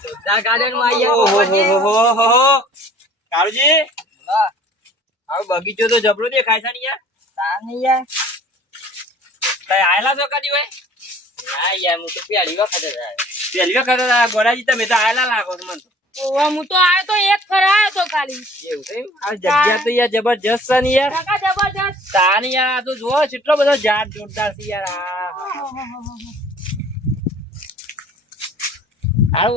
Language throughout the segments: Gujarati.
જોરદાર ગાર્ડન માં આયા કાળુજી આ બગીચો તો જબરો દેખાય છે ને યાર તાની યાર તઈ આયલા છો કદી હોય ના યાર હું તો પહેલી વખત ગોરાજી તમે તો આયલા લાગો છો મને હું તો આયો તો એક ફરા આયો તો ખાલી એવું છે આ જગ્યા તો યાર જબરજસ્ત છે ને યાર કાકા જબરજસ્ત તાની યાર આ તો જો કેટલો બધો ઝાડ જોરદાર છે યાર આ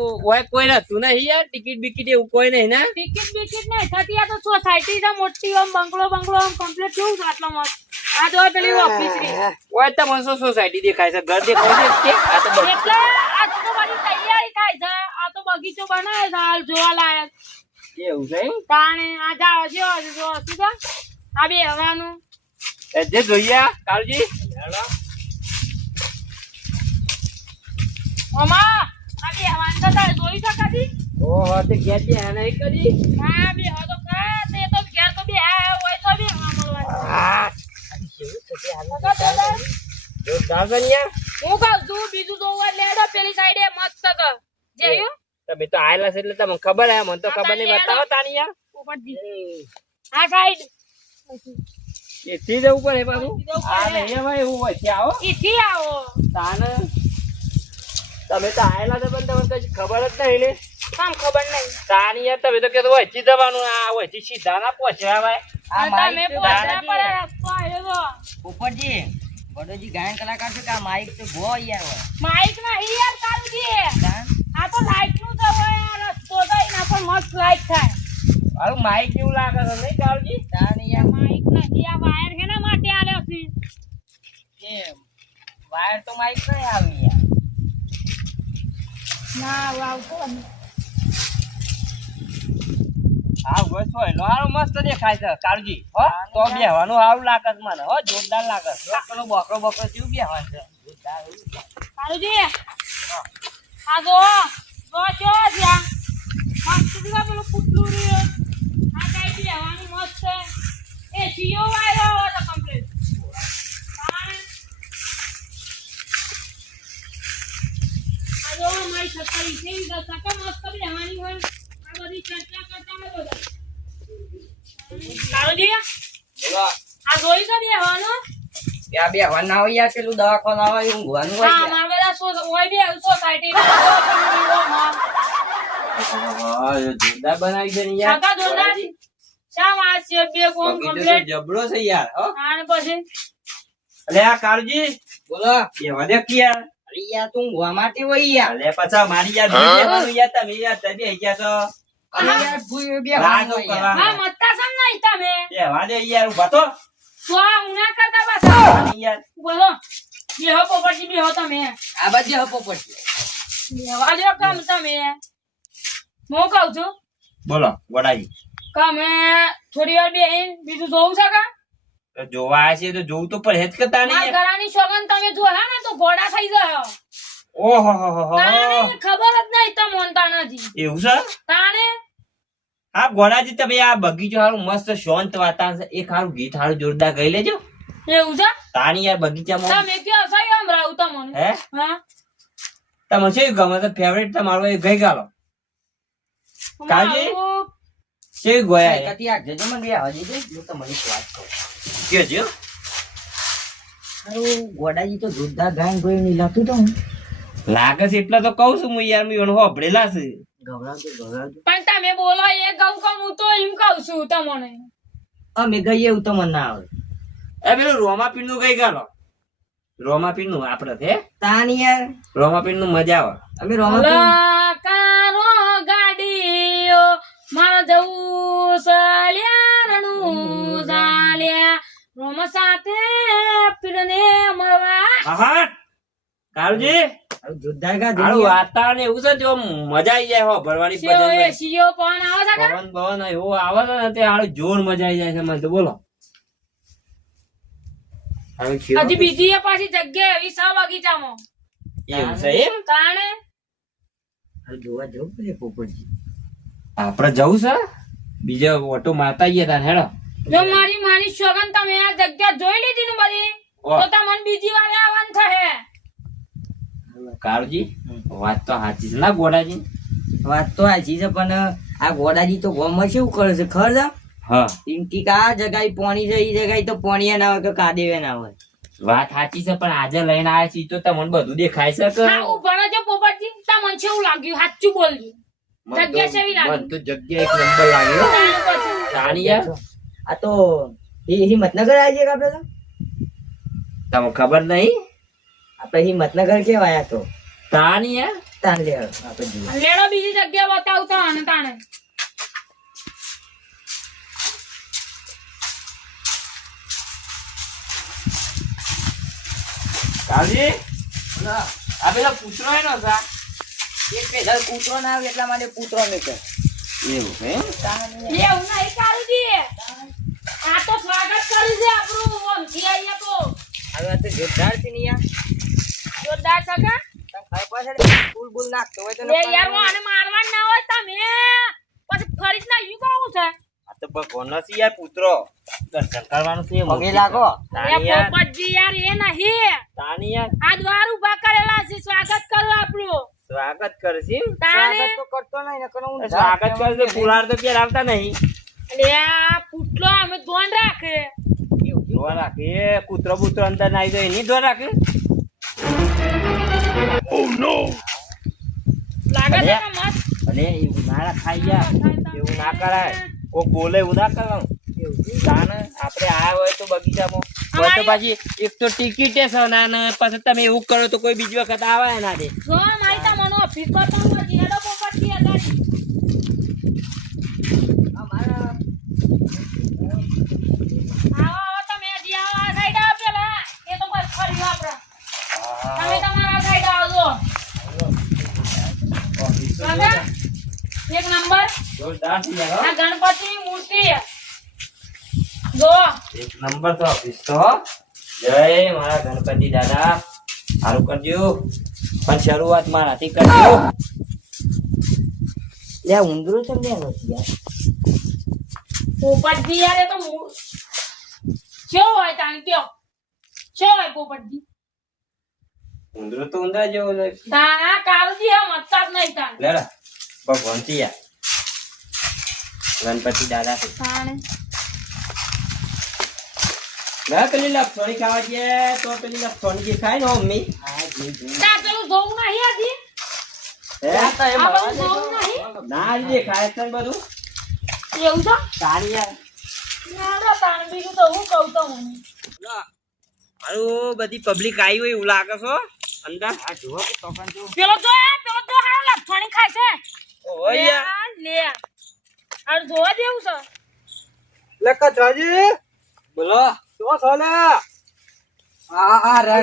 કોઈ નતું નહીં યાર ટિકિટ બિકિટ એવું કોઈ નહીં ને ટિકિટ બિકિટ નહીં થતી આ તો સોસાયટી છે મોટી આમ બંગલો આમ કમ્પ્લીટ કેવું છે આટલો મસ્ત આ જો પેલી ઓફિસ રી ઓય તો મસ્ત સોસાયટી દેખાય છે ઘર દેખાય છે આ તો એટલે આ તો મારી તૈયારી થાય છે આ તો બગીચો બનાવે છે હાલ જોવા લાયક એવું છે તાણે આ જાવ છે જો શું છે આ બે હવાનું જે જોઈએ કાળજી મામા આ બે હવાનું તો તારે જોઈ શકાતી ઓહો તે ગયા છે આ નહીં કરી હા બે હો તો કા તે તો ઘેર તો બે આ હોય તો બે હવા મળવા આ જોરદાર છે ને યાર હું કહું છું બીજું જોવા લેડો પેલી સાઈડે મસ્ત કર જેયું તમે તો આયલા છે એટલે તમને ખબર હે મને તો ખબર નહીં બતાવો તાની યાર ઉપરથી આ સાઈડ એથી જવું પડે પાછું આ નહીં ભાઈ એવું હોય છે આવો ઈથી આવો તાને તમે તો આયલા છે પણ તમને કઈ ખબર જ નહીં ને કામ ખબર નહીં તાની યાર તમે તો કહેતો હોય થી જવાનું આ હોય થી સીધા ના પહોંચ્યા ભાઈ તમે પોતા પર રસ્તો આવ્યો ઉપરજી વડોજી ગાયન કલાકાર છે કે આ માઈક તો બહુ યાર હોય માઈક નહીં યાર કાલુજી આ તો લાઈટ નું તો હોય આ રસ્તો તો એના પર મસ્ત લાઈટ થાય મારું માઈક કેવું લાગે છે નહીં કાળજી તાની યાર માઈક નહીં આ વાયર કેના માટે આલ્યો છે એ વાયર તો માઈક નહીં આવી યાર ના વાવ તો હા બસ હોય હારું મસ્ત દેખાય છે કાળજી હો તો બેહવાનું સારું લાગે છે મને હો જોરદાર લાગે છે પેલો બકરો કેવું બેહવાનું છે જોરદાર કાલુજી આ જો જો જ્યાં મસ્ત દીવા પેલું પુટલું રહ્યું આ સાઈડ બી હવાની મસ્ત છે એ જીઓ વાયરો હતો કમ્પ્લીટ આ જો મારી છત્રી છે ઈ સકા મસ્ત બી હવાની હોય આ બધી ચર્ચા કરતા હોય બધા કાલુજી બોલો આ જોઈ તો બેહવાનું ત્યાં બેહવાનું ના હોય યાર પેલું દવાખાના હોય ઊંઘવાનું હોય હા મારા બધા હોય બી સોસાયટી હા જોરદાર બનાવી છે ને યાર કાકા જોરદાર શા વાત છે બે કોમ કમ્પ્લીટ જબરો છે યાર હો આને પછી અલે આ કાળજી બોલો બેવા દે કે યાર અરે યાર તું ઊંઘવા માટે હોય યાર અલે પાછા મારી યાર બેવાનું યાર તમે યાર તમે ગયા છો અરે યાર ભૂઈ બે રાજો કરવા હા મત્તા સમ નહીં તમે બેવા દે યાર ઉભા તો તો ઉના કરતા પાછા યાર બોલો બેહો પોપટજી બેહો તમે આ બાજુ હપો પડશે બેહવા દો કામ તમે હું કહું છું બોલો વડાજી તમે થોડી વાર બેહીન બીજું જોવું છે કા તો જોવા છે તો જોવું તો પડે જ કરતા મારા નહીં ઘરાની સોગન તમે જોયા ને તો ઘોડા થઈ જાય ઓહો હો હો તાણે ખબર જ નહીં તો મોનતા નથી એવું છે તાણે હા ગોડાજી તમે આ બગીચો હારું મસ્ત શાંત વાતાવરણ છે એક હારું ગીત હારું જોરદાર ગાઈ લેજો એવું છે તાણી યાર બગીચામાં તમે કયો સહી સંભળાવું તમને હે હા તમે શું ગમે છે ફેવરેટ તમારો એ ગઈ ગાલો કાજી મારું શું ગોયા કતી આ જજો મને બે હજી દે હું તમને એક વાત કહું કેજો હારું ગોડાજી તો જોરદાર ગાયન કોઈ નહીં લાગતું તો લાગે છે એટલે તો કહું છું હું યાર મેં હોભળેલા છે ગભરાવજો પણ તમે બોલો એ ગૌ કમ હું તો એમ કહું છું તમને અમે ગઈએ એવું તો મને ના આવે એ પેલું રોમાપીર નું ગઈ ગાલો રોમાપીર નું આપડે છે તાની યાર રોમાપીર નું મજા આવે અમે રોમા કારો ગાડીઓ મારો જવું સળિયારણું ઝાલ્યા રોમ સાથે પીરને મળવા હા કાળજી જોરદાર ગા હારું વાતાવરણ એવું છે જો મજા આવી જાય હો ભરવાની સીઓ પણ આવે છે પવન પવન એવું આવે છે ને તે હારું જોર મજા આવી જાય છે મને તો બોલો હજી બીજી પાછી જગ્યા એવી સા બગીચામાં એવું છે એમ કારણે જોવા જવું પડે પોપટજી આપડે જવું છે બીજો ઓટો મારતા આવીએ તાર હેડો જો મારી સોગન તમે આ જગ્યા જોઈ લીધી ને બધી તો તમને બીજી વાર આવવાનું થશે કાળજી વાત તો સાચી છે ના ગોડાજી વાત તો સાચી છે પણ આ ગોડાજી તો ગામમાં શું કરે છે ખબર છે હા પિંકી આ જગ્યાએ પોણી છે એ જગ્યાએ તો પોણીએ ના હોય કે કાદેવે ના હોય વાત સાચી છે પણ આજે લઈને આવ્યા છીએ તો તમને બધું દેખાય છે કે હા ઉભા રહેજો પોપટજી તમને કેવું લાગ્યું સાચું બોલજો જગ્યા કેવી લાગી મને તો જગ્યા એક નંબર લાગ્યો તાણિયા આ તો હિંમતનગર આવી છે આપડે તો તમને ખબર નહીં આપડે હિંમતનગર કેવાય તો તાણિયા તાન લે આપણે જોઈએ લેડો બીજી જગ્યા બતાવતા અને તાણે કાળજી આ પેલા પૂછરો એનો છે એક પેલા કૂતરો ના આવે એટલા માટે પૂતરો મેકે એવું હે એવું નહીં કાળજી આ તો સ્વાગત કર્યું છે આપણું વંશી અહીંયા તો હવે આ તો જોરદાર છે ને યાર જોરદાર છે કે ખાઈ પાછળ ફૂલ બુલ નાખતો હોય તો એ યાર હું આને મારવા ના હોય તમે પછી ફરી જ ના યુ કહું છે આ તો ભગવાનનો છે યાર પુત્રો દર્શન કરવાનું છે પગે લાગો એ પોપટજી યાર એ નહીં તાણિયા આ દ્વાર ઉભા કરેલા છે સ્વાગત કરો આપણું સ્વાગત કરશે તાણે સ્વાગત તો કરતો નહીં નકર હું સ્વાગત કરશે ફુલાર તો પેર આવતા નહીં એટલે આ પુટલો અમે ધોન રાખે ધોવા રાખે કૂતરો બૂતરો અંદર નાઈ જાય એની ધોવા રાખે લાગે છે કે મસ્ત અને એવું ના રખાય યાર એવું ના કરાય કોઈ બોલે એવું ના કરવાનું તાને આપણે આયા હોય તો બગીચામાં હોય તો પાછી એક તો ટિકિટ છે ના ને પછી તમે એવું કરો તો કોઈ બીજી વખત આવે ના દે જો મારી તા મનો ઓફિસ બતાવો જીડો પોપટજી અગાડી આવો તમે હજી આવો આ સાઈડ આવો પેલા એ તો બસ ફરી આપણે તમે તમારા સાઈડ આવજો તમે એક નંબર જોરદાર છે યાર આ ગણપતિની મૂર્તિ જો એક નંબર તો ઓફિસ તો જય મારા ગણપતિ દાદા સારું કરજો પણ શરૂઆત મારાથી કરજો લે ઉંદરો છે ને યાર પોપટજી યાર એ તો શું હોય તાણ કયો શું હોય પોપટજી ઉંદરો તો ઉંદરા જેવો છે તાણા કાળજી હા મતતા જ નહીં તાણ લેડા ભગવાન થી યાર ગણપતિ દાદા છે તાણે ના પેલી લપસણી ખાવા જઈએ તો પેલી લપસણી જે ખાય ને મમ્મી તા પેલું જોવું નહીં હજી આ બધું જોવું નહીં ના જે ખાય છે ને બધું એવું છે સારી યાર ના તાણ બીજું તો હું કહું તો હું મારું બધી પબ્લિક આવી હોય એવું લાગે છો અંદર આ જુઓ કે તોફાન જો પેલો તો હારો લપસણી ખાય છે ઓય યાર લે આ જોવા જેવું છે લકા ચાજી બોલો શું ચાલે આ રે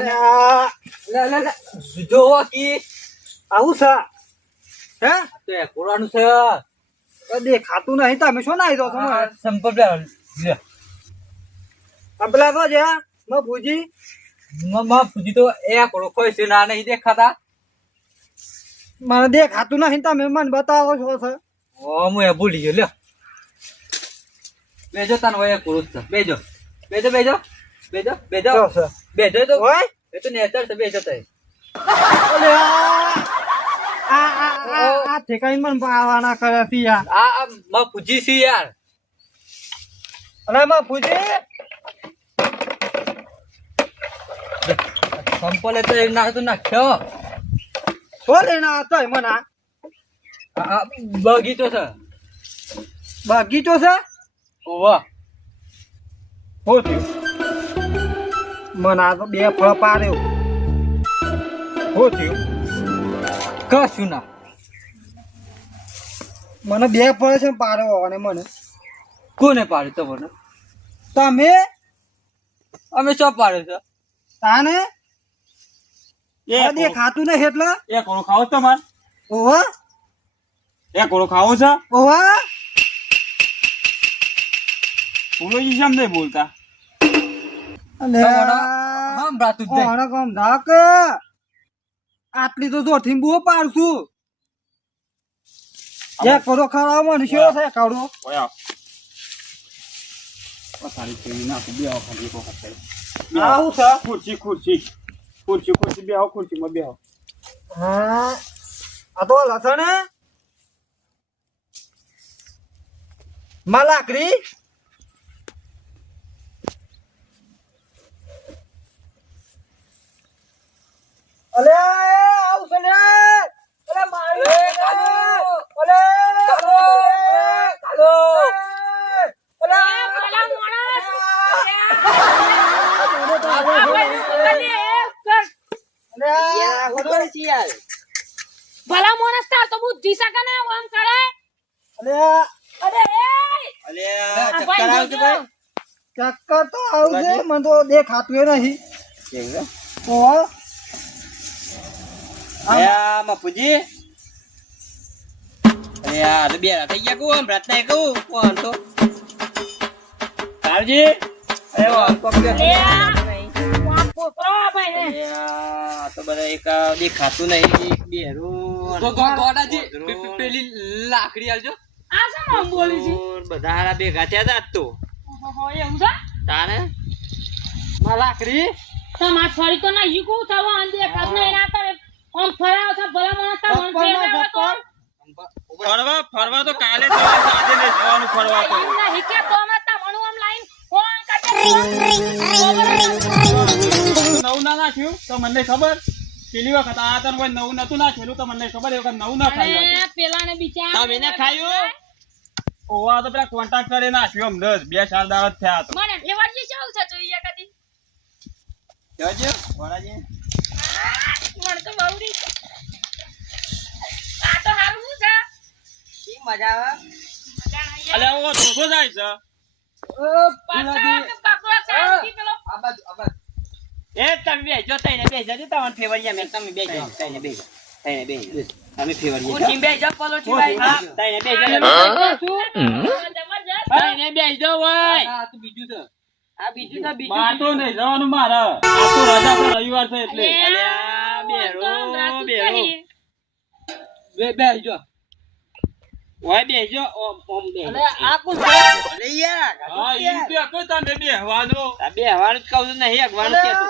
લે જોવો કી આવું છે હે તો એ કોરાનું છે દેખાતું નહીં તમે શું નાઈ દો છો સંપર્ક લે પેલા તો છે ભૂજી મમ્મા પૂજી તો એ કોરો કોઈ છે ના નહીં દેખાતા મને દેખાતું નહીં તમે મને બતાવો છો છે ઓ હું એ ભૂલી ગયો લ્યો બેજો તને હોય કોરો છે બેજો બેજો બેજો બેજો બેજો જો છે બેજો તો ઓય એ તો નેચર છે બેજો તઈ ઓલે આ ઠેકાઈ મને પાવાના કરે છે યાર આ માં પૂજી છે યાર અરે માં ભૂજી સંપલે તો એક નાખ તો નાખ્યો શું લઈને આવતો મને આ બગીચો છે બગીચો છે ઓવા શું થયું મને આ તો બે ફળ પાડ્યો શું થયું કશું ના મને બે ફળ છે પાડ્યો અને મને કોને પાડ્યું તમને તમે અમે શું પાડ્યું છે તાને દેખાતું નહીં એટલે એ કોનો ખાવો છે તમારે ઓવા એ કોનો ખાવો છે ઓવા ફૂલોજી કેમ નહીં બોલતા અને સંભળાતું જ નહીં. ઓને કોમ ધાક આટલી તો જોરથી બહુ પાડશું જે કરો ખરાબ મને શું છે કાઢો આવું છે ખુરશી ખુરશી ખુરશી ખુરશી બેહો ખુરશીમાં બેહો હા આ તો લસણ હે? માં લાકડી અલે આવશે લે અલે મારી અલે ચાલો. ભલા માણસ. આ ભાઈનું મોકલીએ, કર. યાર હું કરે છે યાર ભલા માણસ તાર તો બુદ્ધિ શકે ને આમ કરે. અરે અલે આ ચક્કર ભાઈ આવતું જોજો. ભાઈ. ચક્કર તો આવશે મને તો દેખાતું નહીં કેવું છે? ઓ અરે આ બાપુજી. અરે આ તો બે થઈ ગયા કોણ રાતના કહું કોણ તો કાળજી. અરે વાહ, પકડ્યો. અરે આ પોપરો આ ભાઈને. અરે આ તો બધા એક દેખાતું નહીં એક બેરું ગોડાજી ગોદરું. પેલી લાકડી આલજો આ શું આમ બોલી છે? બધા હારા ભેગા થયા હતા આજ તો ઓહો, એવું છે? તારે માં લાકડી તમાર ફરી તો ના ઈકું થવા અંદે કદ નહીં ના કરે. આમ ફરાવ છે ભલા માણસ તા મન ફેરવે તો. ફરવા તો કાલે જવાનું છે, આજે નહીં જવાનું ફરવા તો એમ નહીં કે તો માં તા મણું આમ લાઈન ફોન કરજે. નવું ના નાખ્યું તો મને ખબર પેલી વખત આ તને કોઈ નવું નતું નાખેલું તો મને ખબર એ વખત નવું ના ખાયું હતું. અરે પેલાને બિચારા તમે એને ખાયું? ઓવા તો પેલા કોન્ટ્રાક્ટ કરી નાખ્યું એમ 10-4 દાડા જ થયા તો મને લેવાજી કેવું છે જોઈએ કદી. જોજો વરાજી. મને તો બહુ રી છે. આ તો હારું છે. શી મજા આવે મજા નહીં અલે ઓ ધોધો જાય છે પાછા કે પકડો શાંતિ પેલો આ બાજુ એ તમે બેસજો તઈને બેસજો તમને ફેવરિયા મેં તમે બેસજો તઈને બેસજો તઈને બેસજો તમે ફેવરિયા ઉઠી બે જપ પલો છી ભાઈ હા તઈને બેસજો જબરજસ્ત. તઈને બેસજો ભાઈ. આ તો બીજું છે આ બીજું તો બીજું માર તો નહીં જવાનું મારે આ તો રજા છે રવિવાર છે એટલે અલે આ બેરો બેરો બેસજો ઓય બેસજો ઓમ બેસજો. અલે આ કુલ અલે યાર હા ઈ તો કોઈ તમે બેહવાનો આ બેહવાનું જ કહું છું નહીં અગવાનું છે તું.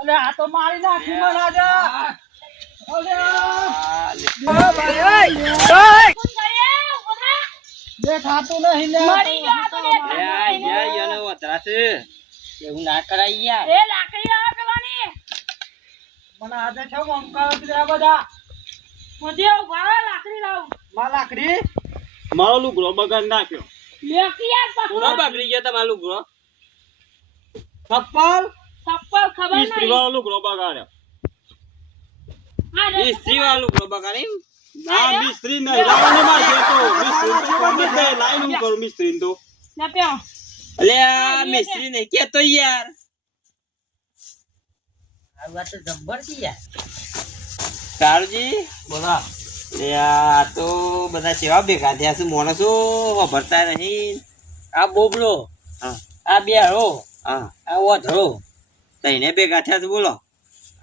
અલે આ તો મારી નાખી મને આજે આ લે. શું કર્યા? ઉભા. દેખાતું નહીં લે મરી ગયો આ તો અરે આ યાર યાનો વતરા છે. એવું ના કરાય યાર એ લાકડી આવે પેલાની. મને આજે છે મંકાવ છે બધા મુજે ઉભા લાકડી લાવ. માં લાકડી મારો લુગડો બગાડ નાખ્યો લેકી યાર પૂરો પકડો. બગડી ગયો તમારું લુગડો. ચપ્પલ ચપ્પલ ખબર ઇસ્ત્રી નહીં. વાળો લુગડો બગાડ્યો આ રે ઇસ્ત્રી વાળો લુગડો બગાડે એમ? ના મિસ્ત્રી નહીં લાવવાની મારે તો મિસ્ત્રી તો કોમ જ નહીં લાઈન હું કરું મિસ્ત્રી તો ના પેલો. અલે આ મિસ્ત્રી નહીં કેતો યાર. આ વાત તો જબ્બર છે યાર કાળજી બોલા લે આ તો બધા સેવા ભેગા થયા છે માણસો વાપરતા નહીં. આ બોબડો હા આ બેહરો હા આ ઓધરો તઈને ભેગા થયા છે બોલો.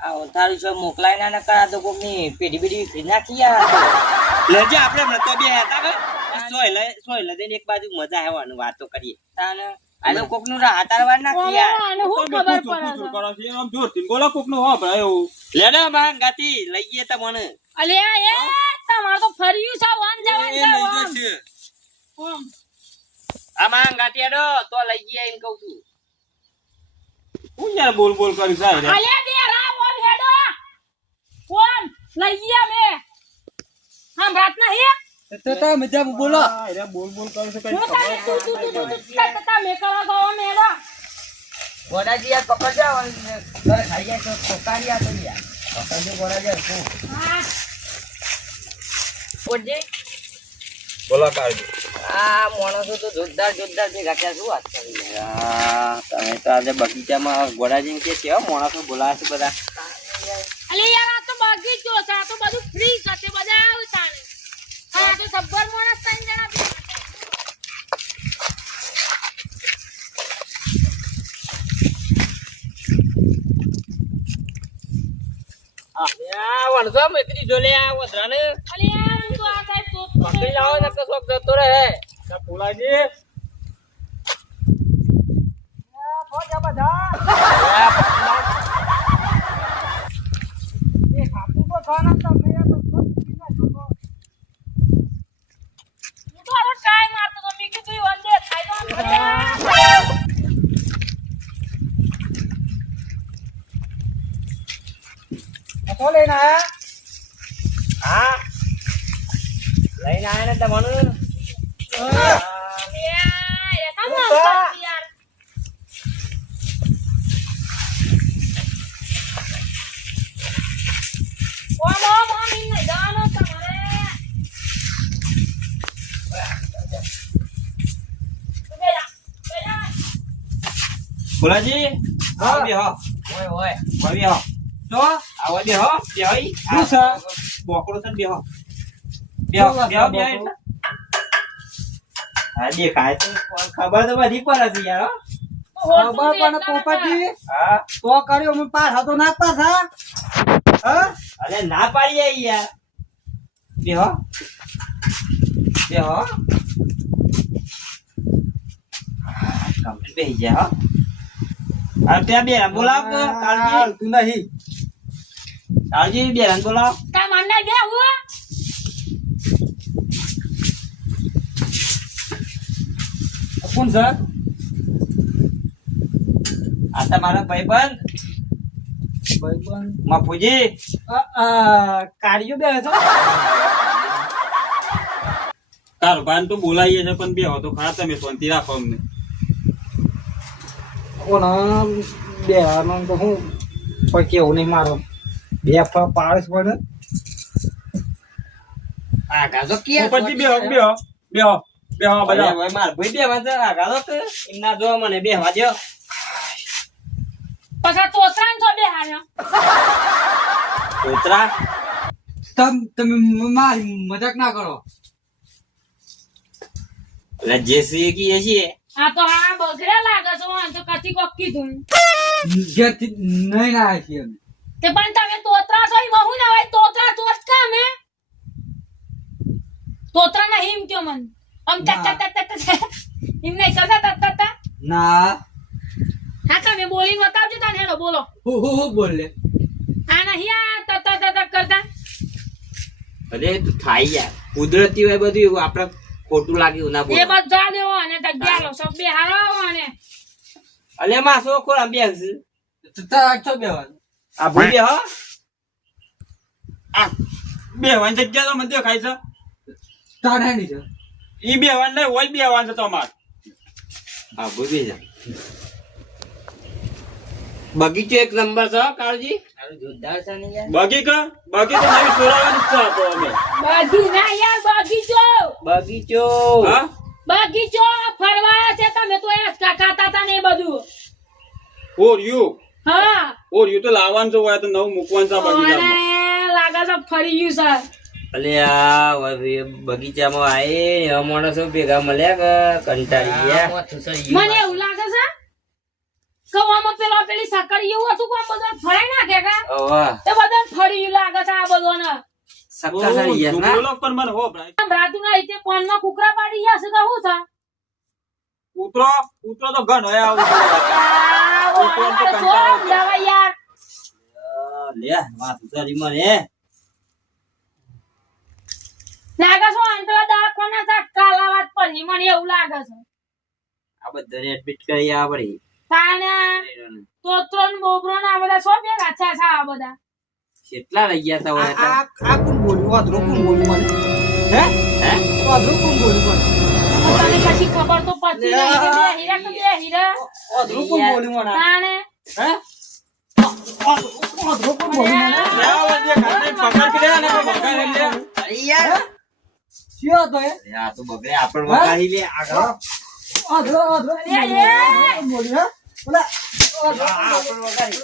આ ઓથારી છો મોકલાય ના ન કરા તો કોકની પેઢી બેડી નાખી યાર લેજે આપણે હમણાં તો બે હતા કે સોય લઈને એક બાજુ મજા આવવાનું વાતો કરીએ. તાને આ તો કોકનું હાતારવાર નાખી યાર આને શું તમે ખબર પૂછો પડે પૂછો છે? કરો છો આમ જોરથી બોલો કોકનું હોભળાય એવું લેડો માં ગાતી લઈએ તમને. અલ્યા એ તમાર તો ફર્યું છે વાન જવાન એ છે લઈ વાન. જશે. ઓમ. આ માં ગાતી હેડો તો લઈ ગયા એમ કહું છું. હું યાર બોલ બોલ કરી જાય રે અલ્યા બે રાવ ઓમ હેડો. ઓમ લઈ ગયા મે. હમ રાત ના હે. તો તા મજા બોલો રે બોલ બોલ કરી છે કઈ હું તારે ખબર તું તા મે કરવા ગયો મે હેડો. ગોડાજી યાર પકડ જાવ ઘરે ખાઈ જાય તો કોકારી આ તો યાર પકડજો ગોડાજી યાર હા. ઓજે બોલા કાઢજો આ માણસો તો જોરદાર જોરદાર ભેગા થયા શું વાત કરી યાર તમે તો આજે બગીચામાં ગોડાજી કે છે માણસો બોલાવે છે બધા. અલ્યા યાર આ તો બગીચો છે આ તો બધું ફ્રી છે તે બધા આવતા ને. આ તો સબ્બર માણસ ત્રણ જણા ભેગા થયા. આ વણસો મેત્રી જોલે આ વધરાને અલ્યા હું તો આ સાઈડ જોતો પકડી લાવો ને તો શોખ જતો રહે. ફૂલાજી બધા એ ખાતું તો છો ને તમે તો પીને છો તો. હું તો હવે ટ્રાય મારતો તો મેં કીધું ઈ વંદે ખાઈ દો તો લઈને આયા હા લઈને આયા ને તમને યાર ઓમ ઈન ને જાનો તમારે ભોલાજી આવો બે હો ઓય ઓય બે હો તો આવો બે હો બે હઈ શું છે? બોકડો છે ને બે હો બે હો બે હો બે હો એટલે હા દેખાય તો ખબર તો બધી પડે છે યાર હો. ખબર પણ પોપટજી હા તો કર્યો હું પાસ હતો ના પાસ હા અરે ના પાડી આવી યાર બેહો બેહો કમ્પ્લીટ બેહી જા હો આ ત્યાં બે બોલાવ તો કાળજી તું નહીં કાળજી બે રન બોલાવ તા મંડા બે હું કોણ છે આ તમારા ભાઈબંધ ભાઈબંધ મફુજી કાર્યો બે છે તાર ભાન તો બોલાવીએ છે પણ બે હો તો ખરા તમે શાંતિ રાખો અમને કોના બે આનો તો હું કોઈ કેવું નહીં મારો બે પાડસ પડે આ ગાજો કે પછી બે હો બે હો બે હો બે હો બધા બધા માર ભાઈ બે વાંચે આગાલો તો એમના જો મને બે વાજ્યો પછી તોતરાન છો બે હાર્યો ઉતરા તમે મારી મજાક ના કરો એટલે જે સી કીએ છીએ આ તો હા બગડે લાગે છે હું તો કથી કોક કીધું ઘેરથી નહીં ના છીએ અમે તે પણ તમે તોતરા છો ઈ વહુ ના હોય તોતરા તોત કામ હે તોતરા ના હિમ કયો મન આમ ટક ટક ટક ટક હિમ નહીં કરતા ટક ટક ટક ના હા તમે બોલીને બતાવજો તને હેડો બોલો હું બોલે આ નહીં આ ટક ટક ટક કરતા અરે તું થાય યાર કુદરતી હોય બધું એવું આપણે ખોટું લાગ્યું ના એ બોલ બધા દેવો અને ટગ્યાલો સબ બે હારો અને અલે માં સો ખોરા બે છે તાર છો બે વાર આ ભાઈ બે હો આ બે વાન જગ્યા તો મને ખાય છે તાર હેની છે ઈ બે વાન નહીં હોય બે વાન છે તમાર આ ભાઈ બે બગીચો એક નંબર છે હો, કાળજી આનું જોરદાર છે ને યાર બાકી તો નવી સોરાવાની ઈચ્છા હતો અમે બાગી ના યાર બગીચો બગીચો હા બગીચો ફરવાયા છે તમે તો એ કાકાતા તા ને એ બધું હા ઓર યુ તો લાવવાનું છે હોય તો નવું મૂકવાનું છે આ બગીચામાં અને લાગે છે ફરી ગયું છે અલે આ બગીચામાં આયે એવા માણસો ભેગા મળ્યા કે કંટાળી ગયા માથું સરી મને એવું લાગે છે કે આમાં પેલી સકડી એવું હતું કોમ બધું ફરાઈ નાખે કે ઓવા તે બધું ફરી ગયું લાગે છે આ બધું ને સક્કા કરી ગયા ના બોલો પણ મને હો ભાઈ રાતું ના રીતે કોનમાં કુકરા પાડી ગયા છે કે શું છે ઉતરો તો ઘણ હોય આવું યાર લે વાત ઉતારી મને લાગે છે અંતરા દવાખાના છે કાલા વાત પડી મને એવું લાગે છે આ બધાને એડમિટ કરી આ પડી તાને તોત્રો ને બોબરો ને આ બધા શું ભેગા છે આ બધા કેટલા લઈ ગયા તા હોય આ કોણ બોલ્યું વાદરો કોણ બોલ્યું મને હે હે વાદરો કોણ બોલ્યું મને તને કશી ખબર તો પતી નહીં કે બે હીરા કે બે હીરા વાદરો કોણ બોલ્યું મને તાને હે વાદરો કોણ બોલ્યું મને પકડ કે લે અને પકડ લે અરે યાર શિયો તો એ આ તો બગડે આપણ વગાડી લે આગળ વાદરો વાદરો એ બોલ્યું હે બોલા આપણ વગાડી